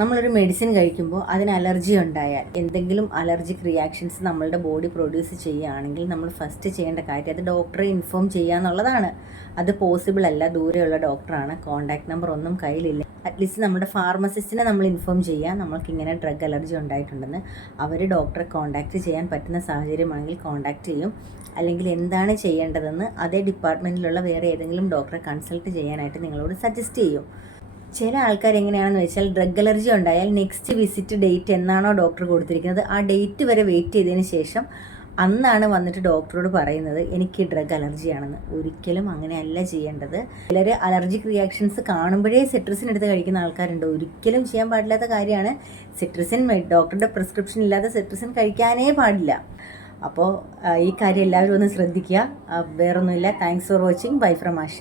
നമ്മളൊരു മെഡിസിൻ കഴിക്കുമ്പോൾ അതിന് അലർജി ഉണ്ടായാൽ എന്തെങ്കിലും അലർജിക് റിയാക്ഷൻസ് നമ്മളുടെ ബോഡി പ്രൊഡ്യൂസ് ചെയ്യുകയാണെങ്കിൽ നമ്മൾ ഫസ്റ്റ് ചെയ്യേണ്ട കാര്യം അത് ഡോക്ടറെ ഇൻഫോം ചെയ്യുക എന്നുള്ളതാണ്. അത് പോസിബിൾ അല്ല, ദൂരെയുള്ള ഡോക്ടറാണ്, കോൺടാക്ട് നമ്പർ ഒന്നും കയ്യിലില്ല. അറ്റ്ലീസ്റ്റ് നമ്മുടെ ഫാർമസിസ്റ്റിനെ നമ്മൾ ഇൻഫോം ചെയ്യുക നമ്മൾക്കിങ്ങനെ ഡ്രഗ് അലർജി ഉണ്ടായിട്ടുണ്ടെന്ന്. അവർ ഡോക്ടറെ കോൺടാക്റ്റ് ചെയ്യാൻ പറ്റുന്ന സാഹചര്യമാണെങ്കിൽ കോൺടാക്റ്റ് ചെയ്യും. അല്ലെങ്കിൽ എന്താണ് ചെയ്യേണ്ടതെന്ന് അതേ ഡിപ്പാർട്ട്മെൻറ്റിലുള്ള വേറെ ഏതെങ്കിലും ഡോക്ടറെ കൺസൾട്ട് ചെയ്യാനായിട്ട് നിങ്ങളോട് സജസ്റ്റ് ചെയ്യും. ചില ആൾക്കാർ എങ്ങനെയാണെന്ന് വെച്ചാൽ ഡ്രഗ് അലർജി ഉണ്ടായാൽ നെക്സ്റ്റ് വിസിറ്റ് ഡേറ്റ് എന്നാണോ ഡോക്ടർ കൊടുത്തിരിക്കുന്നത് ആ ഡേറ്റ് വരെ വെയിറ്റ് ചെയ്തതിന് ശേഷം അന്നാണ് വന്നിട്ട് ഡോക്ടറോട് പറയുന്നത് എനിക്ക് ഡ്രഗ് അലർജിയാണെന്ന്. ഒരിക്കലും അങ്ങനെയല്ല ചെയ്യേണ്ടത്. ചിലർ അലർജിക് റിയാക്ഷൻസ് കാണുമ്പോഴേ സിട്രസിൻ എടുത്ത് കഴിക്കുന്ന ആൾക്കാരുണ്ട്. ഒരിക്കലും ചെയ്യാൻ പാടില്ലാത്ത കാര്യമാണ്. സിട്രസിൻ ഡോക്ടറുടെ പ്രിസ്ക്രിപ്ഷൻ ഇല്ലാതെ സിട്രസിൻ കഴിക്കാനേ പാടില്ല. അപ്പോൾ ഈ കാര്യം എല്ലാവരും ഒന്ന് ശ്രദ്ധിക്കുക. വേറൊന്നുമില്ല. Thanks for watching. Bye from Asha.